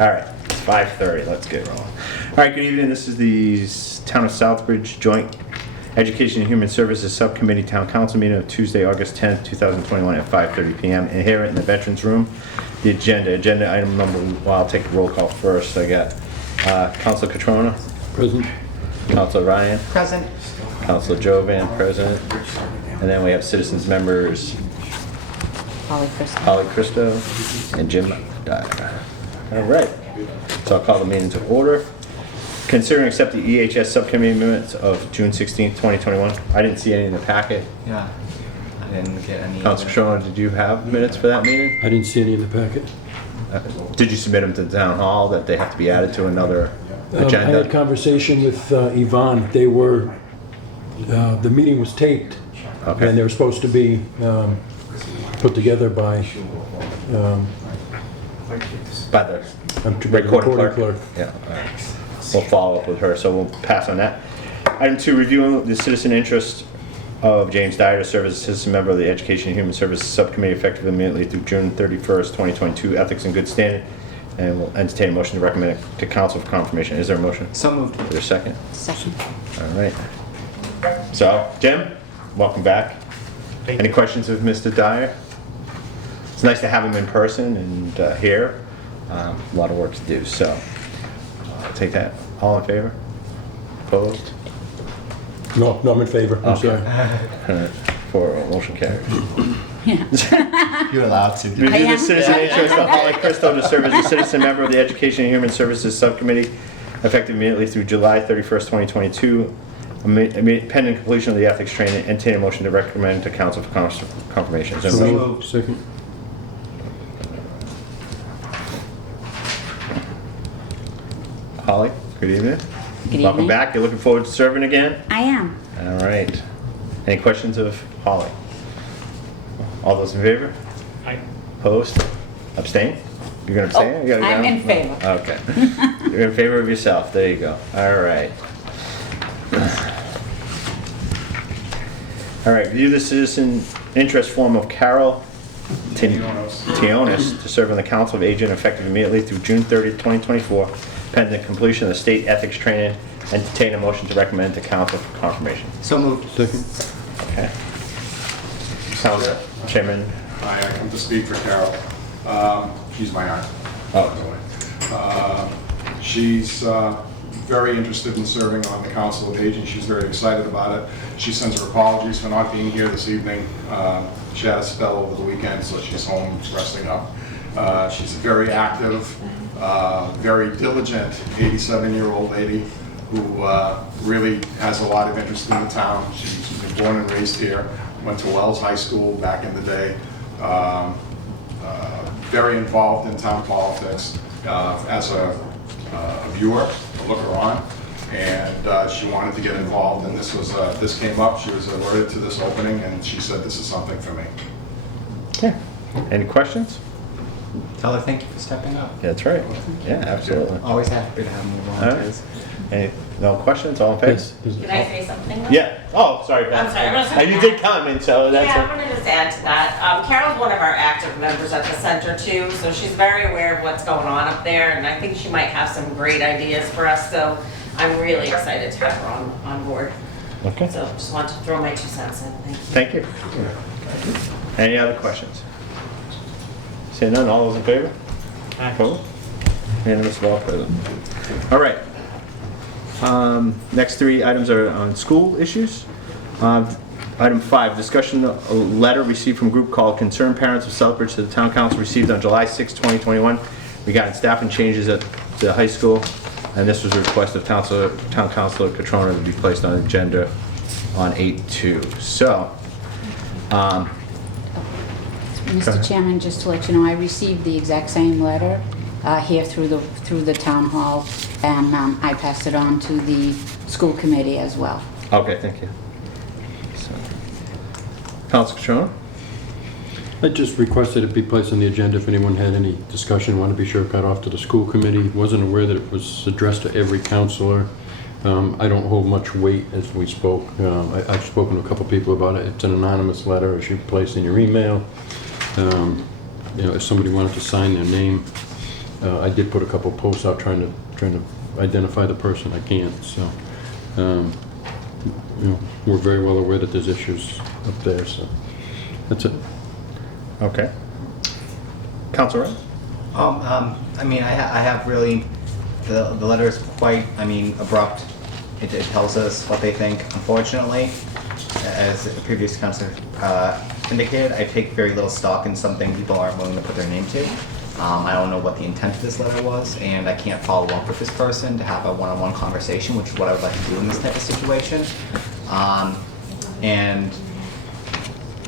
All right, it's 5:30. Let's get rolling. All right, good evening. This is the Town of Southbridge Joint Education and Human Services Subcommittee Town Council meeting of Tuesday, August 10th, 2021 at 5:30 p.m. And here in the Veterans Room, the agenda item number, well, I'll take a roll call first. I got Councilor Catrona. Present. Councilor Ryan. Present. Councilor Jovan, present. And then we have citizens members Holly Christo and Jim Dyer. All right, so I'll call the meeting to order. Consider and accept the EHS subcommittee minutes of June 16th, 2021. I didn't see any in the packet. Yeah, I didn't get any. Councilor Catrona, did you have minutes for that meeting? I didn't see any in the packet. Did you submit them to the town hall that they have to be added to another I had a agenda? conversation with Yvonne. They were, the meeting was taped. Okay. And they were supposed to be put together by By the recording recording clerk. Yeah, all right. We'll follow up with her, so we'll pass on that. Item 2, reviewing the citizen interest of James Dyer to serve as a citizen member of the Education and Human Services Subcommittee effective immediately through June 31st, 2022, ethics and good standing. And we'll entertain a motion to recommend it to council for confirmation. Is there a motion? So moved. Is there a second? Second. All right. So, Jim, welcome back. Any questions of Mr. Dyer? It's nice to have him in person and here. A lot of work to do, so I'll take that. All in favor? Opposed? No, I'm in favor. I'm Okay. sorry. For motion carries. You're allowed to. Review the am? citizen interest of Holly Christo to serve as a citizen member of the Education and Human Services Subcommittee effective immediately through July 31st, 2022. Pending completion of the ethics training, entertain a motion to recommend to council for confirmation. Is there a So motion? moved. Second. Holly, good evening. Good Welcome evening. back. You're looking forward to serving again? I am. All right. Any questions of Holly? All those in favor? Aye. Opposed? Abstain? You're gonna abstain? You gotta I'm go? in favor. Okay. You're in favor of yourself. There you go. All right. All right, review the citizen interest form of Carol Tionis to serve on the Council of Aging effective immediately through June 30th, 2024, pending the completion of the state ethics training. Entertain a motion to recommend to council for confirmation. So moved. Second. Okay. Council Chairman. Hi, I come to speak for Carol. She's my aunt. Oh. She's very interested in serving on the Council of Aging. She's very excited about it. She sends her apologies for not being here this evening. She had a spell over the weekend, so she's home resting up. She's very active, very diligent 87-year-old lady who really has a lot of interest in the town. She's been born and raised here, went to Wells High School back in the day. Very involved in town politics as a viewer, a looker on, and she wanted to get involved. And this came up. She was alerted to this opening, and she said, "This is something for me." Okay. Any questions? Tell her thank you for stepping up. That's right. Yeah, absolutely. Always happy to have more volunteers. No questions? All in favor? Yes. Can I say something? though? Yeah. Oh, sorry, Beth. I'm sorry, I was- And you did come, and so that's. Yeah, I wanted to just add to that. Carol's one of our active members at the center too, so she's very aware of what's going on up there, and I think she might have some great ideas for us, so I'm really excited to have her on board. Okay. So just wanted to throw my 2 cents in. Thank you. Thank you. Any other questions? Seeing none, all those in favor? Aye. Opposed? Unanimous of all present. All right. Next 3 items are on school issues. Item 5, discussion of a letter received from a group called Concerned Parents of Southbridge to the Town Council received on July 6, 2021 regarding staffing changes at the high school. And this was a request of Town Councilor Catrona to be placed on the agenda on 8/2. So, Mr. Chairman, just to let you know, I received the exact same letter here through the town hall, and I passed it on to the school committee as well. okay, thank you. So, Councilor Catrona? I just requested it be placed on the agenda if anyone had any discussion. Want to be sure it got off to the school committee. Wasn't aware that it was addressed to every counselor. I don't hold much weight as we spoke. I've spoken to a couple people about it. It's an anonymous letter. It should be placed in your email. You know, if somebody wanted to sign their name, I did put a couple posts out trying to identify the person. I can't, so, you know, we're very well aware that there's issues up there, so that's it. Okay. Councilor Wright? I mean, I have really, the letter is quite, I mean, abrupt. It tells us what they think. Unfortunately, as the previous councilor indicated, I take very little stock in something people aren't willing to put their name to. I don't know what the intent of this letter was, and I can't follow up with this person to have a one-on-one conversation, which is what I would like to do in this type of situation. And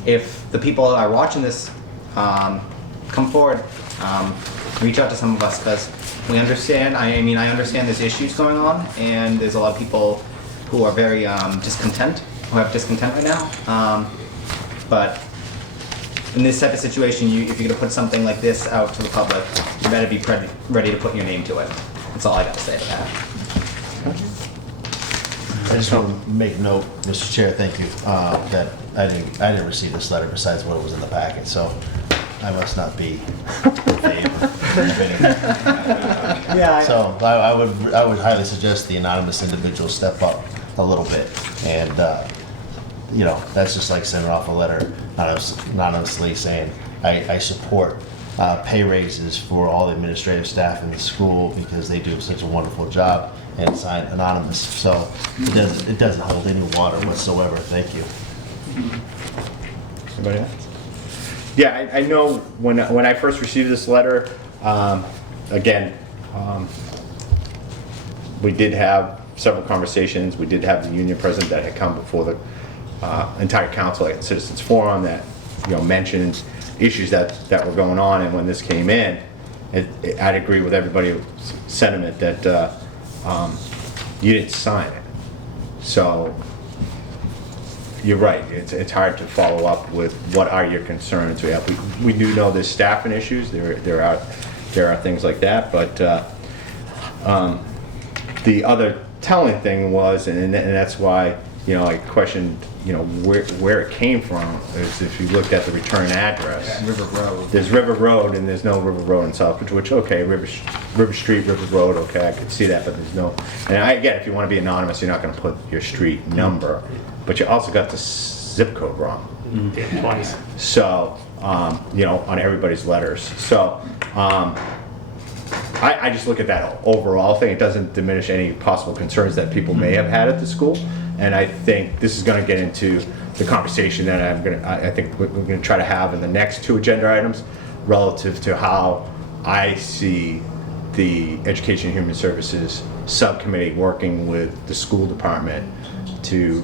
if the people that are watching this come forward, reach out to some of us, because we understand, I mean, I understand there's issues going on, and there's a lot of people who are very discontent, who have discontent right now. But in this type of situation, if you're gonna put something like this out to the public, you better be ready to put your name to it. That's all I gotta say to that. I just want to make note, Mr. Chair, thank you, that I didn't receive this letter besides what was in the packet, so I must not be in favor of anything. Yeah. So I would highly suggest the anonymous individual step up a little bit, and you know, that's just like sending off a letter anonymously saying I support pay raises for all the administrative staff in the school because they do such a wonderful job, and sign anonymous. So it doesn't hold any water whatsoever. Thank you. Anybody else? Yeah, I know when I first received this letter, again, we did have several conversations. We did have the union president that had come before the entire council at Citizens Forum that, you know, mentioned issues that were going on. And when this came in, I'd agree with everybody's sentiment that you didn't sign it. So you're right. It's hard to follow up with what are your concerns. We do know there's staffing issues. There are things like that. But the other telling thing was, and that's why, you know, I questioned, you know, where it came from. Is if you looked at the return address, River Road. there's River Road, and there's no River Road in Southbridge. Which, okay, River Street, River Road, okay, I could see that, but there's no. And I get if you want to be anonymous, you're not going to put your street number, but you also got the zip code wrong. Yeah, twice. So, you know, on everybody's letters. So, I just look at that overall thing. It doesn't diminish any possible concerns that people may have had at the school. And I think this is going to get into the conversation that I think we're going to try to have in the next two agenda items relative to how I see the Education and Human Services Subcommittee working with the school department to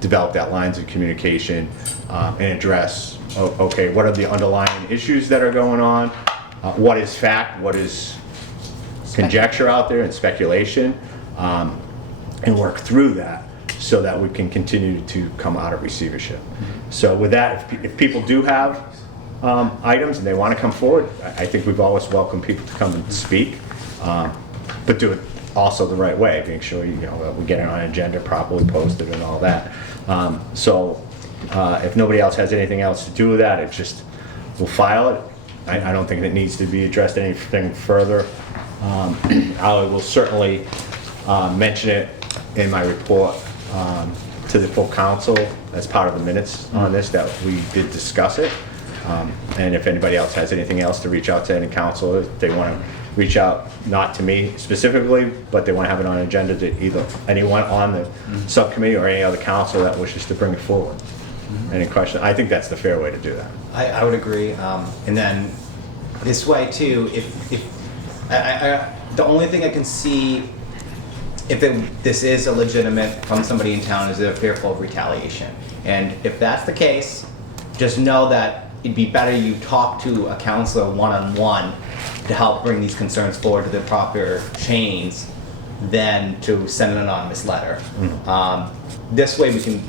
develop that lines of communication and address, okay, what are the underlying issues that are going on? What is fact? What is conjecture out there and speculation? And work through that so that we can continue to come out of receivership. So with that, if people do have items and they want to come forward, I think we've always welcomed people to come and speak, but do it also the right way, make sure you know that we get it on an agenda properly posted and all that. So if nobody else has anything else to do with that, we'll file it. I don't think it needs to be addressed anything further. I will certainly mention it in my report to the full council as part of the minutes on this, that we did discuss it. And if anybody else has anything else to reach out to any council, if they want to reach out, not to me specifically, but they want to have it on an agenda to either anyone on the subcommittee or any other council that wishes to bring it forward. Any question? I think that's the fair way to do that. I would agree. And then this way too, if the only thing I can see if this is a legitimate from somebody in town is they're fearful of retaliation. And if that's the case, just know that it'd be better you talk to a counselor one-on-one to help bring these concerns forward to the proper chains than to send an anonymous letter. This way we can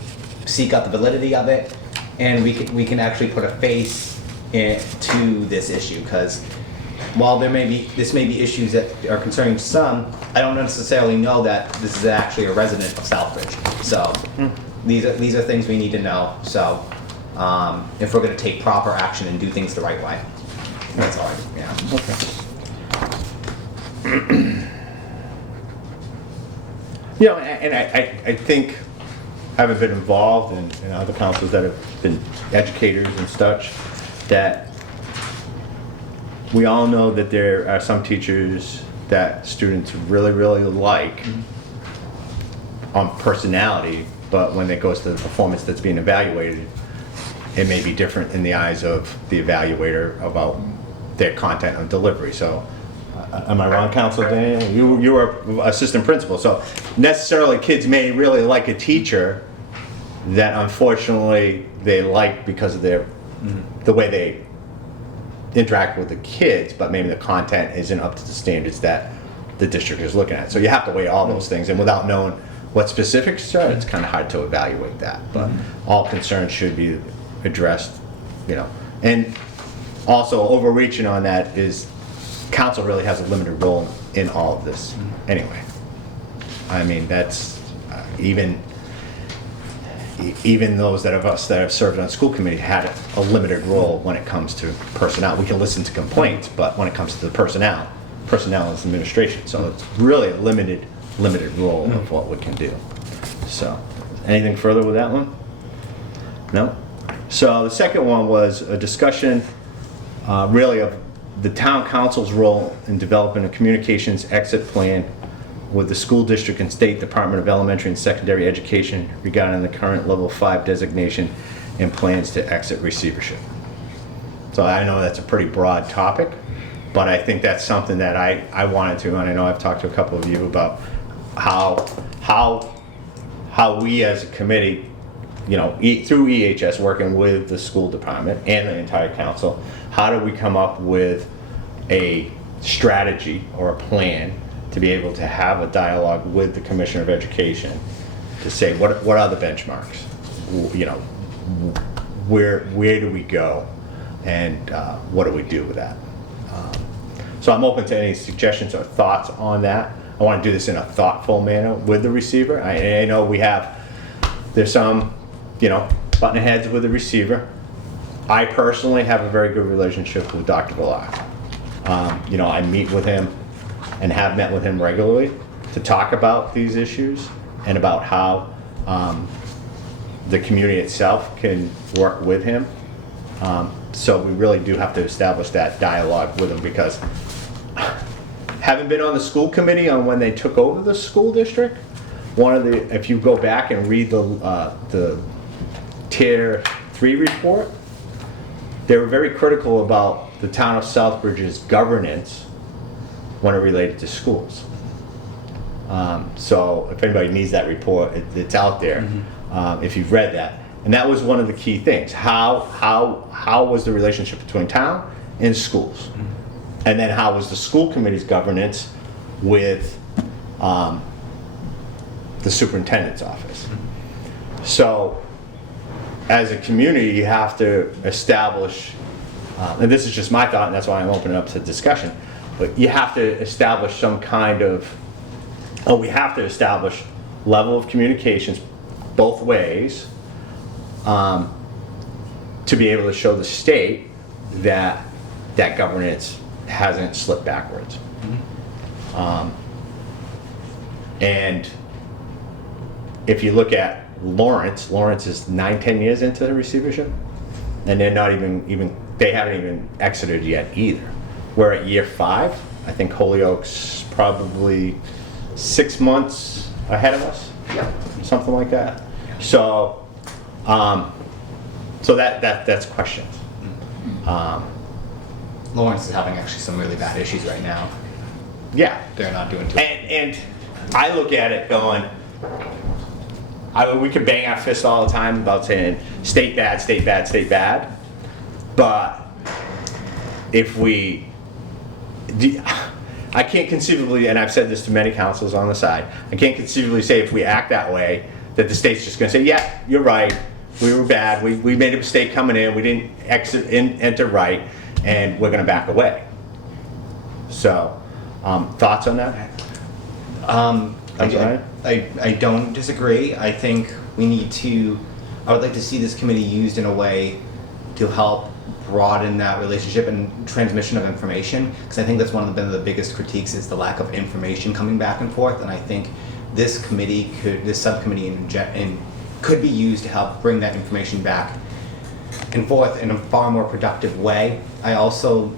seek out the validity of it, and we can actually put a face to this issue, because while this may be issues that are concerning some, I don't necessarily know that this is actually a resident of Southbridge. So these are things we need to know. So if we're going to take proper action and do things the right way, that's all. Yeah. Okay. You know, and I think, having been involved in other councils that have been educators and such, that we all know that there are some teachers that students really, really like on personality, but when it goes to the performance that's being evaluated, it may be different in the eyes of the evaluator about their content and delivery. So, am I wrong, Counselor Daniel? You were assistant principal, so necessarily kids may really like a teacher that unfortunately they like because of their the way they interact with the kids, but maybe the content isn't up to the standards that the district is looking at. So you have to weigh all those things, and without knowing what specifics are, it's kind of hard to evaluate that. But all concerns should be addressed, you know. And also overreaching on that is council really has a limited role in all of this anyway. I mean, that's even those that of us that have served on school committee had a limited role when it comes to personnel. We can listen to complaints, but when it comes to the personnel is administration. So it's really a limited role of what we can do. So, anything further with that one? No? So the second one was a discussion really of the town council's role in developing a communications exit plan with the school district and state department of elementary and secondary education regarding the current level 5 designation and plans to exit receivership. So I know that's a pretty broad topic, but I think that's something that I wanted to, and I know I've talked to a couple of you about how we as a committee, you know, through EHS, working with the school department and the entire council, how do we come up with a strategy or a plan to be able to have a dialogue with the Commissioner of Education to say what are the benchmarks, you know, where do we go, and what do we do with that? So I'm open to any suggestions or thoughts on that. I want to do this in a thoughtful manner with the receiver. I know there's some, you know, button heads with the receiver. I personally have a very good relationship with Dr. Villar. You know, I meet with him and have met with him regularly to talk about these issues and about how the community itself can work with him. So we really do have to establish that dialogue with him, because having been on the school committee on when they took over the school district, if you go back and read the Tier 3 report, they were very critical about the town of Southbridge's governance when it related to schools. So if anybody needs that report, it's out there. If you've read that, and that was one of the key things. How was the relationship between town and schools, and then how was the school committee's governance with the superintendent's office? So as a community, you have to establish, and this is just my thought, and that's why I'm opening up to discussion, but you have to establish some kind of, we have to establish level of communications both ways to be able to show the state that governance hasn't slipped backwards. And if you look at Lawrence is 9-10 years into the receivership, and they're not even they haven't even exited yet either. We're at year 5. I think Holyoke's probably 6 months ahead of us, something like that. So, that's questions. Lawrence is having actually some really bad issues right now. Yeah, They're not doing too well. and I look at it going, we can bang our fists all the time about saying state bad, state bad, state bad, but if I can't conceivably, and I've said this to many councils on the side, I can't conceivably say if we act that way that the state's just going to say, yeah, you're right, we were bad, we made a mistake coming in, we didn't enter right, and we're going to back away. So, thoughts on that? I don't disagree. I think we need to, I would like to see this committee used in a way to help broaden that relationship and transmission of information, because I think that's one of the biggest critiques is the lack of information coming back and forth, and I think this subcommittee could be used to help bring that information back and forth in a far more productive way. I also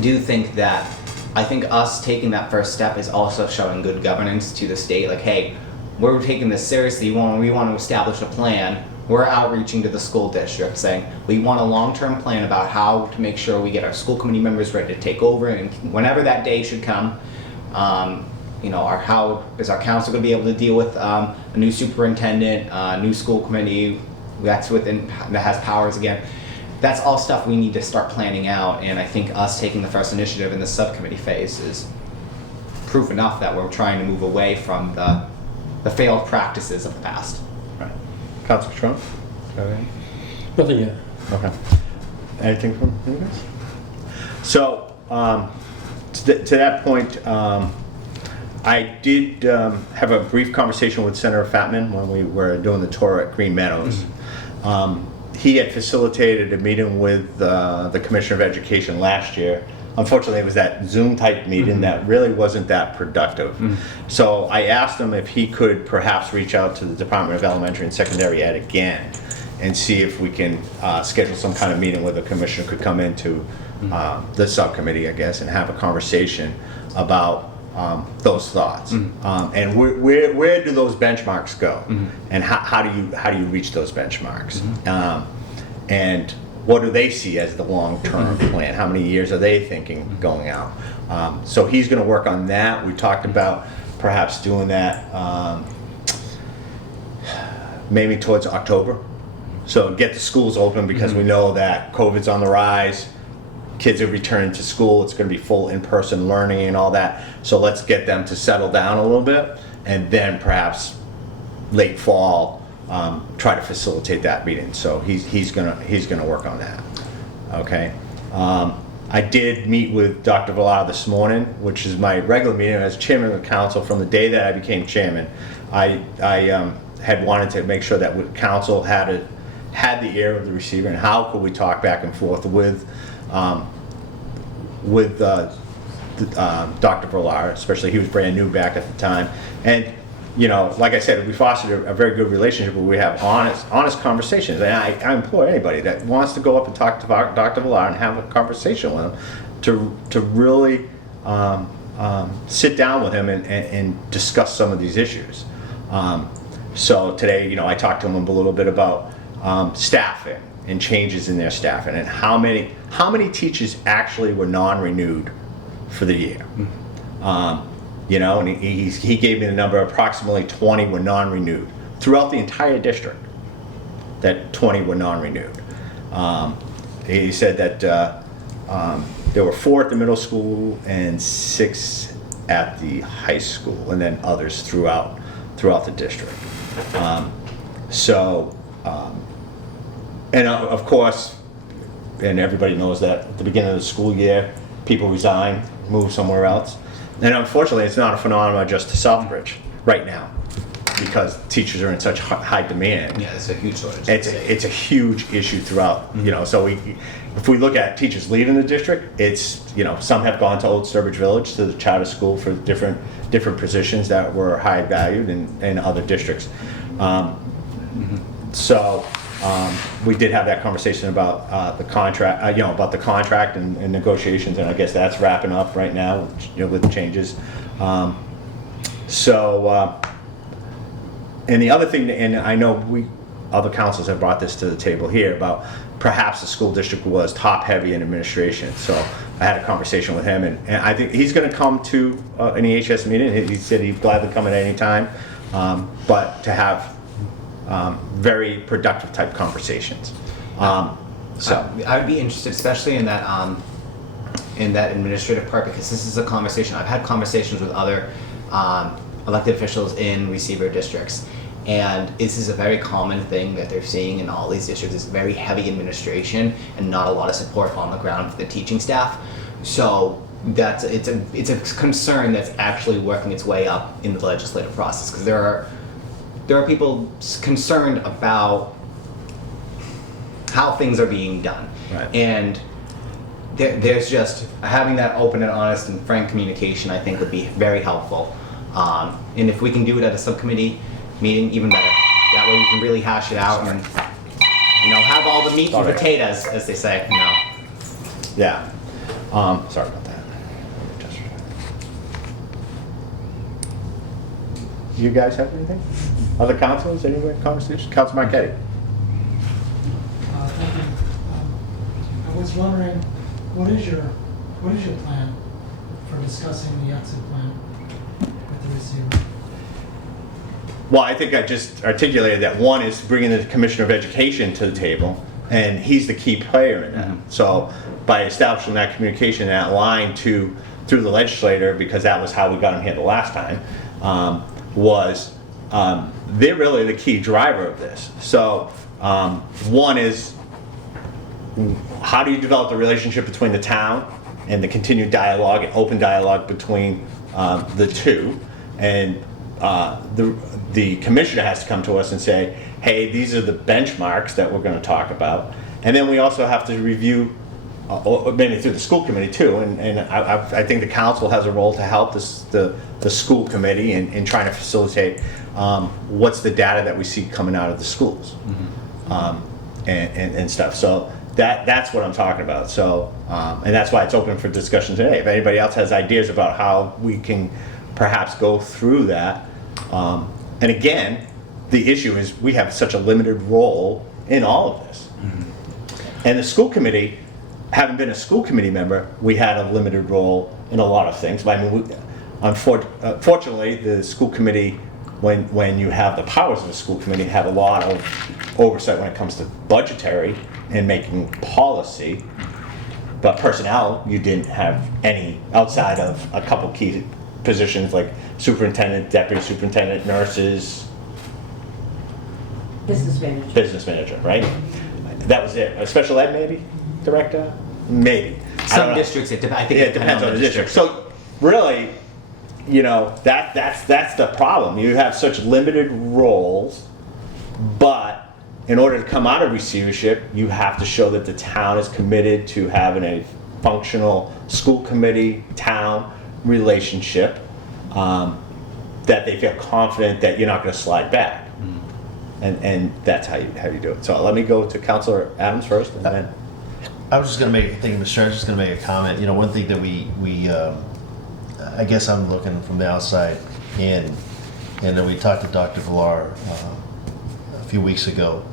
do think that us taking that first step is also showing good governance to the state, like, hey, we're taking this seriously, we want to establish a plan. We're outreaching to the school district saying we want a long-term plan about how to make sure we get our school committee members ready to take over, and whenever that day should come, how is our council going to be able to deal with a new superintendent, new school committee that has powers again. That's all stuff we need to start planning out, and I think us taking the first initiative in the subcommittee phase is proof enough that we're trying to move away from the failed practices of the past. Right. Councilor Trump? Nothing yet. Okay. Anything from you guys? So, to that point, I did have a brief conversation with Senator Fatman when we were doing the tour at Green Meadows. He had facilitated a meeting with the Commissioner of Education last year. Unfortunately, it was that Zoom-type meeting that really wasn't that productive. So I asked him if he could perhaps reach out to the Department of Elementary and Secondary Ed again and see if we can schedule some kind of meeting where the commissioner could come into the subcommittee, I guess, and have a conversation about those thoughts. And where do those benchmarks go? And how do you reach those benchmarks? And what do they see as the long-term plan? How many years are they thinking going out? So he's going to work on that. We talked about perhaps doing that maybe towards October. So get the schools open, because we know that COVID's on the rise. Kids are returning to school. It's going to be full in-person learning and all that. So let's get them to settle down a little bit, and then perhaps late fall try to facilitate that meeting. So he's gonna work on that. Okay. I did meet with Dr. Villar this morning, which is my regular meeting as chairman of the council. From the day that I became chairman, I had wanted to make sure that council had the ear of the receiver, and how could we talk back and forth with Dr. Villar, especially he was brand new back at the time. And like I said, we fostered a very good relationship where we have honest conversations. And I implore anybody that wants to go up and talk to Dr. Villar and have a conversation with him to really sit down with him and discuss some of these issues. So today, I talked to him a little bit about staffing and changes in their staffing, and how many teachers actually were non-renewed for the year. And he gave me the number, approximately 20 were non-renewed throughout the entire district. That 20 were non-renewed. He said that there were 4 at the middle school and 6 at the high school, and then others throughout the district. And of course, and everybody knows that at the beginning of the school year, people resign, move somewhere else. And unfortunately, it's not a phenomenon just to Southbridge right now, because teachers are in such high demand. Yeah, it's a huge shortage. It's a huge issue throughout, so if we look at teachers leaving the district, it's, some have gone to Old Sturbridge Village, to the charter school for different positions that were high valued in other districts. So we did have that conversation about the contract, about the contract and negotiations, and I guess that's wrapping up right now, with the changes. And the other thing, and I know other councils have brought this to the table here, about perhaps the school district was top-heavy in administration. So I had a conversation with him, and I think he's going to come to an EHS meeting. He said he'd gladly come at any time, but to have very productive type conversations. So I would be interested, especially in that administrative part, because this is a conversation I've had conversations with other elected officials in receiver districts, and this is a very common thing that they're seeing in all these districts. Is very heavy administration and not a lot of support on the ground for the teaching staff. So it's a concern that's actually working its way up in the legislative process, because there are people concerned about how things are being done. Right. And there's just having that open and honest and frank communication, I think, would be very helpful. And if we can do it at a subcommittee meeting, even better. That way we can really hash it out and, have all the meat and potatoes, as they say, Yeah. Sorry about that. You guys have anything? Other councilors, anyone conversation? Council Marquetti? Thank you. I was wondering, what is your plan for discussing the exit plan with the receiver? Well, I think I just articulated that. One is bringing the Commissioner of Education to the table, and he's the key player in that. So by establishing that communication, that line through the legislator, because that was how we got him here the last time, they're really the key driver of this. So one is, how do you develop the relationship between the town and the continued dialogue and open dialogue between the two? And the commissioner has to come to us and say, hey, these are the benchmarks that we're going to talk about. And then we also have to review, maybe through the school committee too, and I think the council has a role to help the school committee in trying to facilitate what's the data that we see coming out of the schools, and stuff. So that's what I'm talking about. So and that's why it's open for discussion today. If anybody else has ideas about how we can perhaps go through that, and again, the issue is we have such a limited role in all of this, and the school committee. Having been a school committee member, we had a limited role in a lot of things. I mean, unfortunately, the school committee, when you have the powers of the school committee, have a lot of oversight when it comes to budgetary and making policy. But personnel, you didn't have any outside of a couple key positions like superintendent, deputy superintendent, nurses, business manager, right? That was it. A special ed, maybe? Director? Maybe. some districts, I think it depends on the district. So really, that's the problem. You have such limited roles, but in order to come out of receivership, you have to show that the town is committed to having a functional school committee town relationship, that they feel confident that you're not going to slide back. And that's how you do it. So let me go to Councilor Adams first, and then. I was just going to make, thank you, Mr. Chair, I was just going to make a comment. One thing that we I guess I'm looking from the outside in, and then we talked to Dr. Villar a few weeks ago,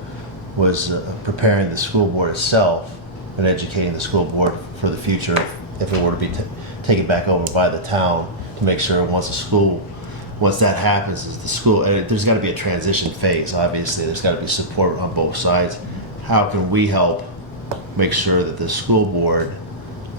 was preparing the school board itself and educating the school board for the future if it were to be taken back over by the town, to make sure once that happens, is the school, and there's got to be a transition phase, obviously, there's got to be support on both sides. How can we help make sure that the school board,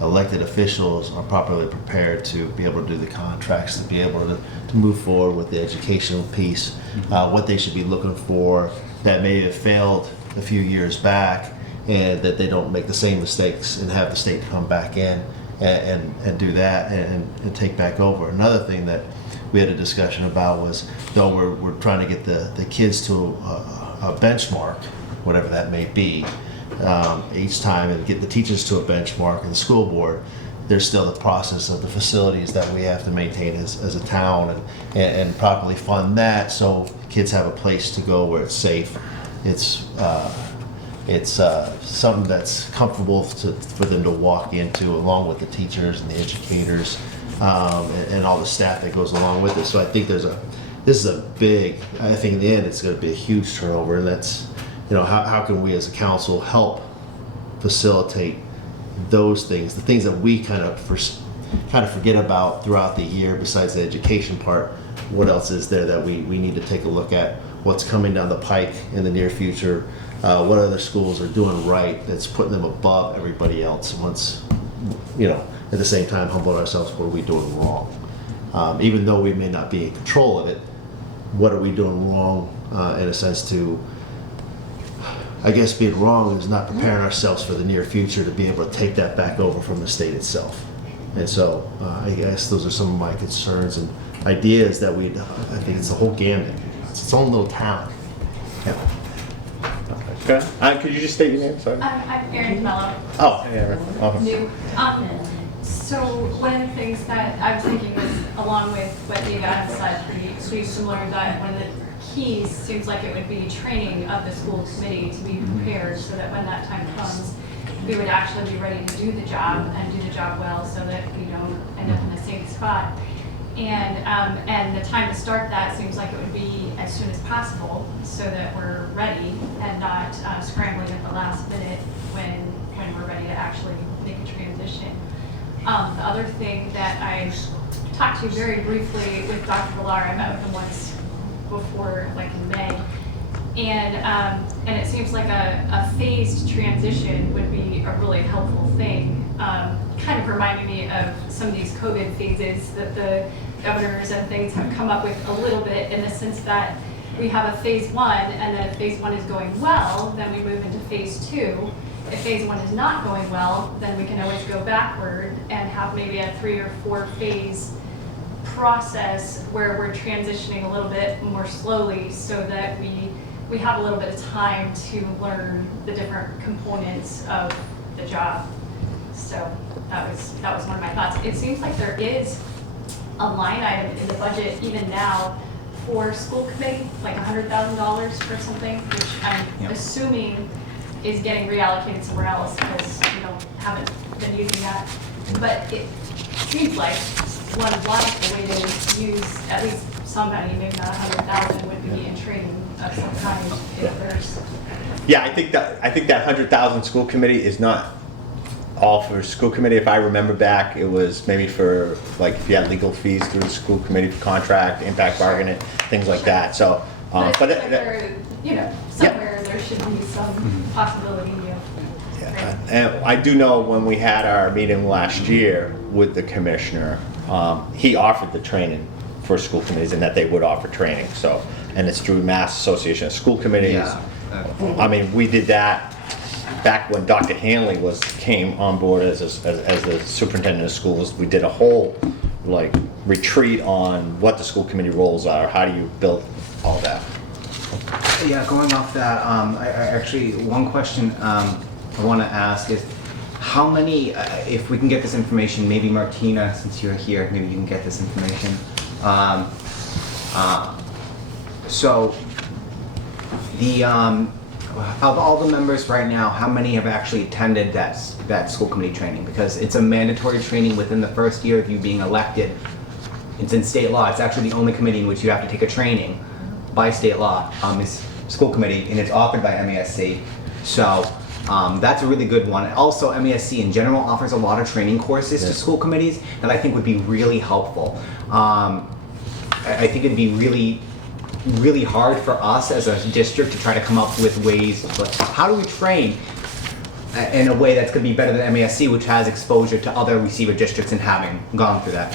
elected officials, are properly prepared to be able to do the contracts, to be able to move forward with the educational piece, what they should be looking for that may have failed a few years back, and that they don't make the same mistakes and have the state come back in and do that and take back over. Another thing that we had a discussion about was, though we're trying to get the kids to a benchmark, whatever that may be, each time, and get the teachers to a benchmark, and the school board, there's still the process of the facilities that we have to maintain as a town, and properly fund that so kids have a place to go where it's safe. It's something that's comfortable for them to walk into, along with the teachers and the educators, and all the staff that goes along with it. So I think this is a big, I think in the end it's going to be a huge turnover, and that's, how can we as a council help facilitate those things, the things that we kind of forget about throughout the year, besides the education part. What else is there that we need to take a look at? What's coming down the pike in the near future? What other schools are doing right that's putting them above everybody else? Once, at the same time, humble ourselves, what are we doing wrong? Even though we may not be in control of it, what are we doing wrong, in a sense to, I guess being wrong is not preparing ourselves for the near future to be able to take that back over from the state itself. And so I guess those are some of my concerns and ideas that I think it's the whole gamut. It's its own little town. Yeah. Go ahead. Could you just state your name? Sorry. I'm Erin Mello, Oh, yeah, right. Okay. new. So one of the things that I was thinking was, along with what David had said, pretty similar, that one of the keys seems like it would be training of the school committee to be prepared so that when that time comes, we would actually be ready to do the job and do the job well so that we don't end up in the same spot. And the time to start that seems like it would be as soon as possible so that we're ready and not scrambling at the last minute when we're ready to actually make a transition. The other thing that I talked to very briefly with Dr. Villar, I met with him once before, like in May, and it seems like a phased transition would be a really helpful thing. Kind of reminding me of some of these COVID phases that the governors and things have come up with a little bit, in the sense that we have a phase 1, and then if phase 1 is going well, then we move into phase 2. If phase 1 is not going well, then we can always go backward and have maybe a 3 or 4 phase process where we're transitioning a little bit more slowly so that we have a little bit of time to learn the different components of the job. So that was one of my thoughts. It seems like there is a line item in the budget even now for school committee, like $100,000 for something, which I'm assuming is getting reallocated somewhere else because we haven't been using that. But it seems like one logical way to use at least some money, maybe not 100,000, would be in training of some kind if there's. Yeah, I think that 100,000 school committee is not all for school committee. If I remember back, it was maybe for, like, if you had legal fees through the school committee for contract, impact bargaining, things like that. So, But somewhere there should be some possibility of. yeah, and I do know when we had our meeting last year with the commissioner, he offered the training for school committees and that they would offer training. So, and it's through Mass Association of School Committees. Yeah. I mean, we did that back when Dr. Hanley came on board as the superintendent of schools. We did a whole retreat on what the school committee roles are, how do you build all that. Yeah, going off that, I actually, one question I want to ask is, how many, if we can get this information, maybe Martina, since you're here, maybe you can get this information. So, of all the members right now, how many have actually attended that school committee training? Because it's a mandatory training within the first year of you being elected. It's in state law. It's actually the only committee in which you have to take a training by state law, is school committee, and it's offered by MASC. So that's a really good one. Also, MASC in general offers a lot of training courses to school committees that I think would be really helpful. I think it'd be really hard for us as a district to try to come up with ways, like, how do we train in a way that's going to be better than MASC, which has exposure to other receiver districts and having gone through that.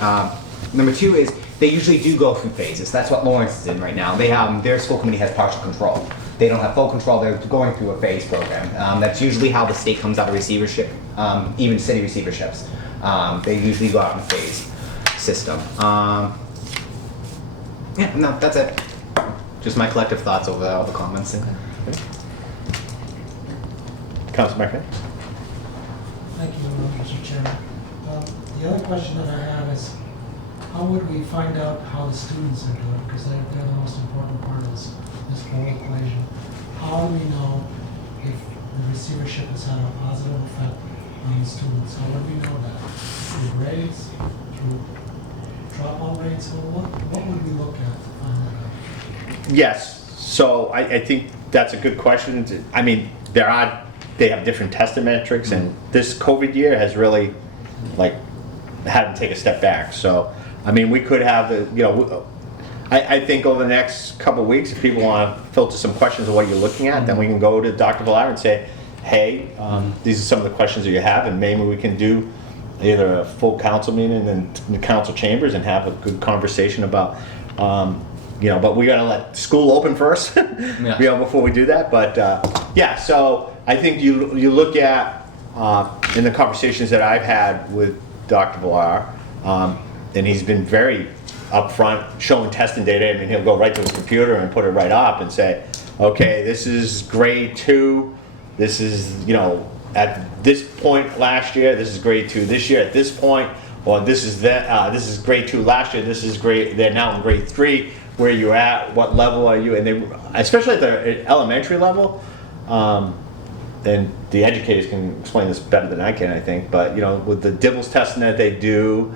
Number 2 is they usually do go through phases. That's what Lawrence is in right now. They have, their school committee has partial control. They don't have full control. They're going through a phase program. That's usually how the state comes out of receivership, even city receiverships. They usually go out in a phase system. Yeah, no, that's it. Just my collective thoughts over all the comments. Councilor Marquardt? Thank you, Mr. Chairman. The other question that I have is, how would we find out how the students are doing? Because they're the most important part of this whole equation. How do we know if the receivership has had a positive effect on the students? How would we know that? Through grades, through dropout rates, or what would we look at to find that out? Yes. So I think that's a good question. I mean, they have different testing metrics, and this COVID year has really had them take a step back. So, I mean, we could have I think over the next couple of weeks, if people want to filter some questions of what you're looking at, then we can go to Dr. Villar and say, hey, these are some of the questions that you have, and maybe we can do either a full council meeting in the council chambers and have a good conversation about, but we got to let school open first, before we do that. But yeah, so I think you look at in the conversations that I've had with Dr. Villar, and he's been very upfront showing testing data. I mean, he'll go right to his computer and put it right up and say, okay, this is grade 2, this is, you know, at this point last year, this is grade 2 this year at this point, or this is this is grade 2 last year, this is grade, they're now in grade 3, where you at, what level are you, and they, especially at the elementary level, and the educators can explain this better than I can, I think, but you know, with the Dibbles testing that they do,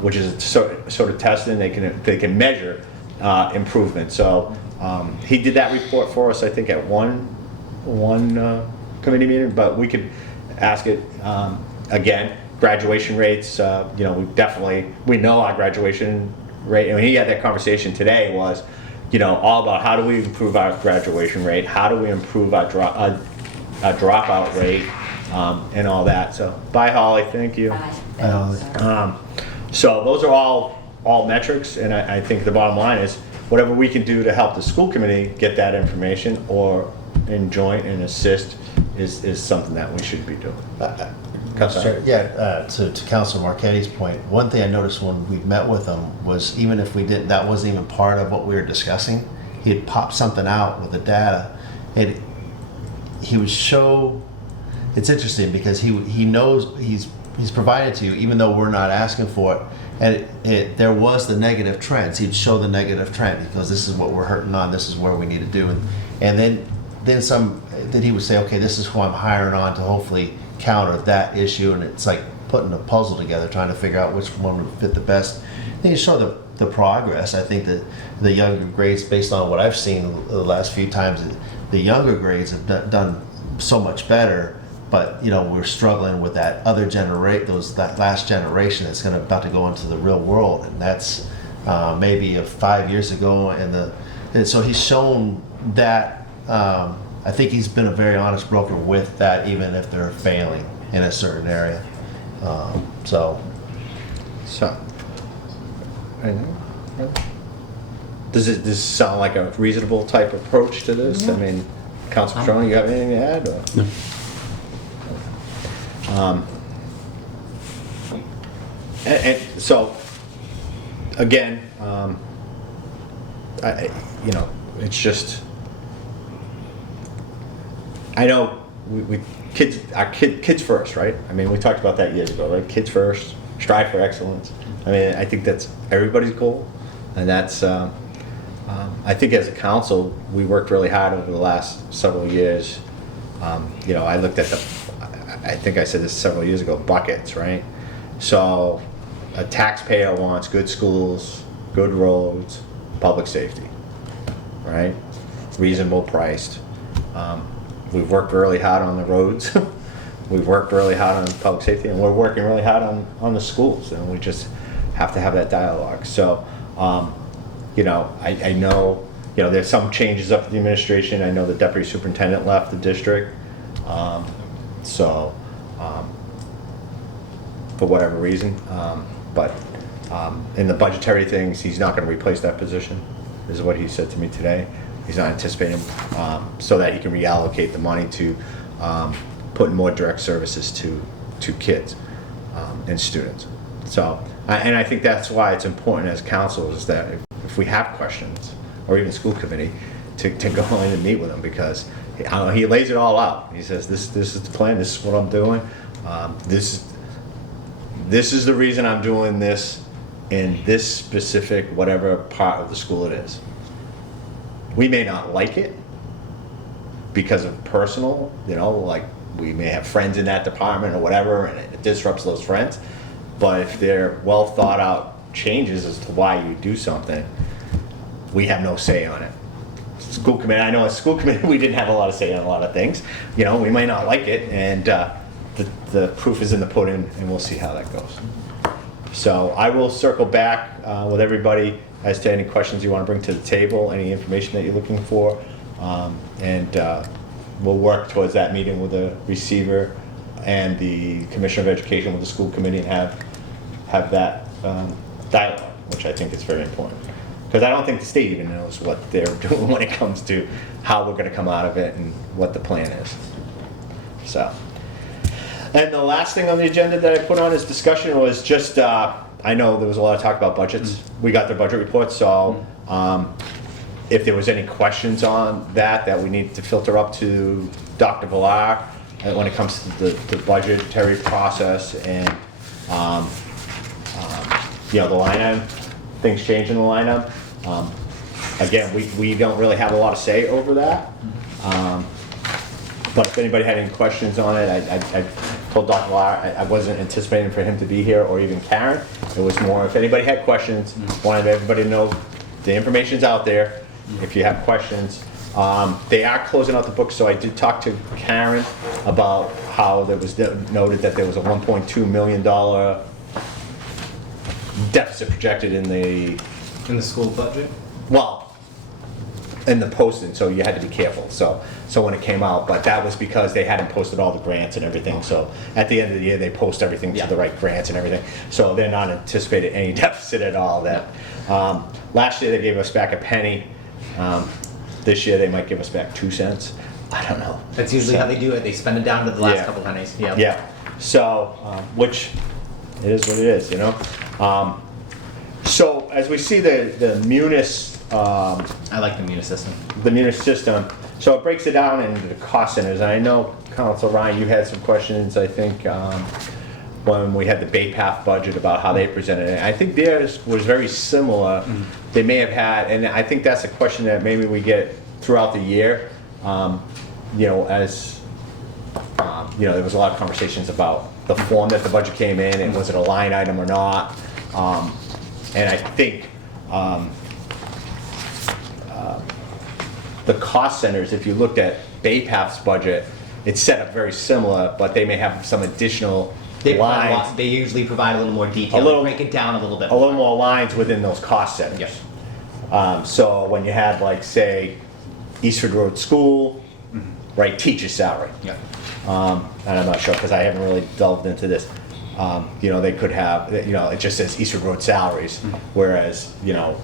which is a sort of testing, they can measure improvement. So he did that report for us, I think, at one committee meeting, but we could ask it again. Graduation rates, you know, we know our graduation rate. I mean, he had that conversation today was, you know, all about how do we improve our graduation rate, how do we improve our dropout rate, and all that. So, bye, Holly. Thank you. Bye. So those are all metrics, and I think the bottom line is whatever we can do to help the school committee get that information or in joint and assist is something that we should be doing. Sure. Yeah, to Councilor Marquette's point, one thing I noticed when we met with him was even if we didn't, that wasn't even part of what we were discussing, he'd pop something out with the data. He would show, it's interesting because he knows he's provided to you even though we're not asking for it. And there was the negative trends. He'd show the negative trend because this is what we're hurting on, this is where we need to do. And then he would say, okay, this is who I'm hiring on to hopefully counter that issue, and it's like putting a puzzle together, trying to figure out which one would fit the best. Then you show the progress. I think that the younger grades, based on what I've seen the last few times, the younger grades have done so much better. But you know, we're struggling with that other that last generation that's about to go into the real world, and that's maybe 5 years ago. And so he's shown that. I think he's been a very honest broker with that, even if they're failing in a certain area. So, does this sound like a reasonable type approach to this? I mean, Councilor Petroni, you have anything to add? Or? No. And so, again, you know, it's just. I know kids first, right? I mean, we talked about that years ago, right? Kids first, strive for excellence. I mean, I think that's everybody's goal, and that's. I think as a council, we worked really hard over the last several years. You know, I looked at I think I said this several years ago, buckets, right? So, a taxpayer wants good schools, good roads, public safety, right? Reasonable priced. We've worked really hard on the roads. We've worked really hard on public safety, and we're working really hard on the schools, and we just have to have that dialogue. So, you know, I know, you know, there's some changes up to the administration. I know the deputy superintendent left the district. For whatever reason, but in the budgetary things, he's not going to replace that position, is what he said to me today. He's not anticipating, so that he can reallocate the money to put more direct services to kids and students. So, and I think that's why it's important as council is that if we have questions, or even school committee, to go in and meet with him, because he lays it all out. He says, this is the plan, this is what I'm doing, this is the reason I'm doing this in this specific whatever part of the school it is. We may not like it because of personal, you know, like we may have friends in that department or whatever, and it disrupts those friends. But if they're well thought out changes as to why you do something, we have no say on it. School committee, I know as school committee we didn't have a lot of say on a lot of things. You know, we may not like it, and the proof is in the pudding, and we'll see how that goes. So I will circle back with everybody as to any questions you want to bring to the table, any information that you're looking for, and we'll work towards that meeting with the receiver and the Commissioner of Education with the school committee, and have that dialogue, which I think is very important. Because I don't think the state even knows what they're doing when it comes to how we're going to come out of it and what the plan is. So, and the last thing on the agenda that I put on as discussion was just, I know there was a lot of talk about budgets. We got the budget report, so if there was any questions on that we need to filter up to Dr. Villar when it comes to the budgetary process and, you know, the line item, things change in the line item. Again, we don't really have a lot of say over that. But if anybody had any questions on it, I told Dr. Villar I wasn't anticipating for him to be here or even Karen. It was more if anybody had questions, wanted everybody to know the information's out there. If you have questions, they are closing out the book, so I did talk to Karen about how there was noted that there was a $1.2 million deficit projected in the school budget? well, in the posting, so you had to be careful. So when it came out, but that was because they hadn't posted all the grants and everything. So at the end of the year, they post everything to the right grants and everything. So they're not anticipating any deficit at all. That last year they gave us back a penny. This year they might give us back 2 cents. I don't know. That's usually how they do it. They spend it down to the last Yeah. couple pennies. Yeah. Yeah. So, which it is what it is, you know. So as we see the Munis. I like the Munis system. The Munis system. So it breaks it down into the cost centers. And I know, Council Ryan, you had some questions, I think, when we had the Bay Path budget about how they presented it. I think theirs was very similar. They may have had, and I think that's a question that maybe we get throughout the year. You know, as, you know, there was a lot of conversations about the form that the budget came in and was it a line item or not. And I think, the cost centers, if you looked at Bay Path's budget, it's set up very similar, but they may have some additional lines, They usually provide a little more detail. A little- break it down a little bit. a little more lines within those cost centers. Yes. So when you had, like, say, Eastford Road School, right, teacher salary. Yeah. And I'm not sure, because I haven't really delved into this. You know, they could have, you know, it just says Eastford Road salaries, whereas, you know,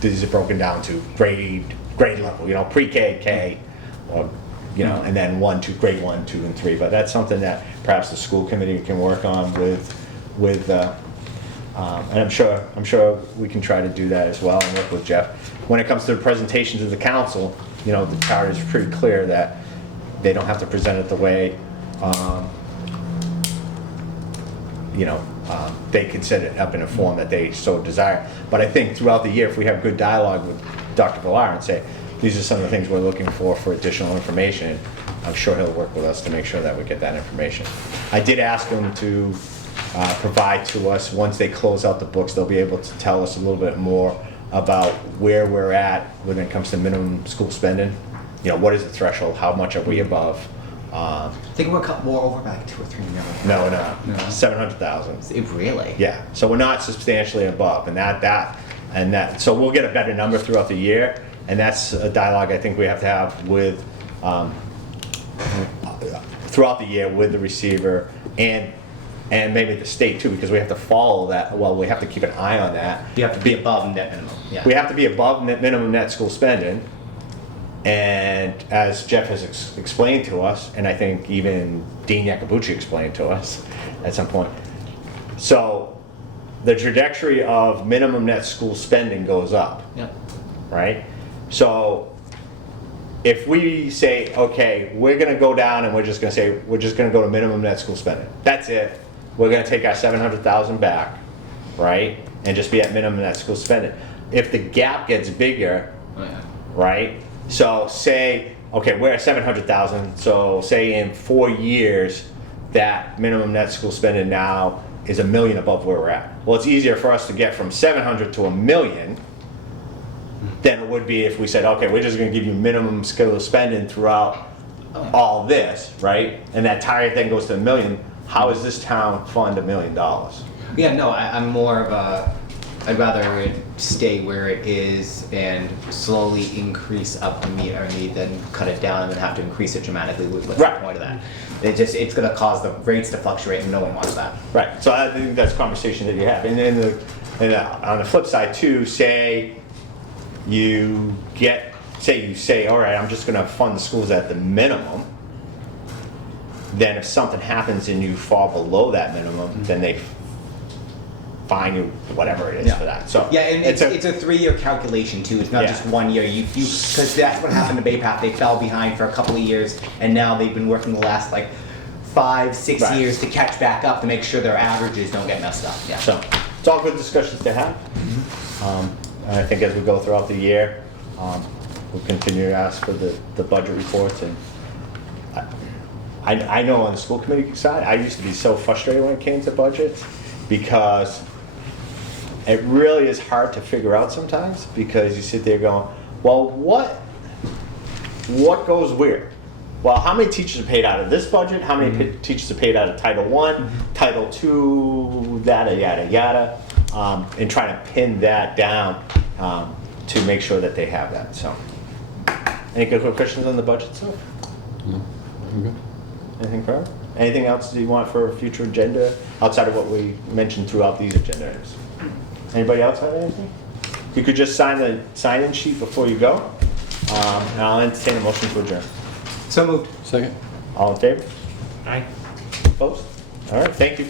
these are broken down to grade level, you know, pre-K, K, or, you know, and then grade 1, 2, and 3. But that's something that perhaps the school committee can work on with, and I'm sure we can try to do that as well and work with Jeff. When it comes to the presentation to the council, you know, the charter is pretty clear that they don't have to present it the way, you know, they can set it up in a form that they so desire. But I think throughout the year, if we have good dialogue with Dr. Villar and say, these are some of the things we're looking for additional information, I'm sure he'll work with us to make sure that we get that information. I did ask him to provide to us, once they close out the books, they'll be able to tell us a little bit more about where we're at when it comes to minimum school spending. You know, what is the threshold? How much are we above? I think we're over by like 2 or 3 million. No, No. 700,000. Really? Yeah, so we're not substantially above, and that, so we'll get a better number throughout the year, and that's a dialogue I think we have to have with, throughout the year with the receiver and maybe the state too, because we have to follow that, well, we have to keep an eye on that. You have to be above net minimum. Yeah. We have to be above minimum net school spending, and as Jeff has explained to us, and I think even Dean Yakabuchi explained to us at some point, so the trajectory of minimum net school spending goes up, Yep. right? So if we say, okay, we're gonna go down and we're just gonna go to minimum net school spending, that's it, we're gonna take our 700,000 back, right? And just be at minimum net school spending. If the gap gets bigger, Oh, yeah. right? So say, okay, we're at 700,000, so say in 4 years, that minimum net school spending now is $1 million above where we're at. Well, it's easier for us to get from 700 to $1 million than it would be if we said, okay, we're just gonna give you minimum school spending throughout all this, right? And that entire thing goes to $1 million. How is this town fund $1 million? Yeah, no, I'm more of a, I'd rather it stay where it is and slowly increase up to meet our need than cut it down and then have to increase it dramatically. What's Right. the point of that? It's gonna cause the rates to fluctuate and no one wants that. Right, so I think that's a conversation that you have. And then on the flip side too, say you say, all right, I'm just gonna fund the schools at the minimum. Then if something happens and you fall below that minimum, then fine you whatever it is for that. So Yeah, and it's a 3-year calculation too. It's not Yeah. just 1 year. Because that's what happened to Bay Path. They fell behind for a couple of years, and now they've been working the last like 5-6 Right. years to catch back up to make sure their averages don't get messed up. Yeah. So it's all good discussions to have. And I think as we go throughout the year, we'll continue to ask for the budget reports. And I know on the school committee side, I used to be so frustrated when it came to budgets because it really is hard to figure out sometimes because you sit there going, well, what goes where? Well, how many teachers are paid out of this budget? How many teachers are paid out of Title I, Title II, yada, yada, yada, and trying to pin that down to make sure that they have that. So, any good questions on the budget stuff? No, I'm good. Anything further? Anything else do you want for a future agenda outside of what we mentioned throughout these agenda items? Anybody else have anything? You could just sign the sign-in sheet before you go, and I'll entertain a motion to adjourn. So moved. Second? All in favor? Aye. Opposed? All right, thank you.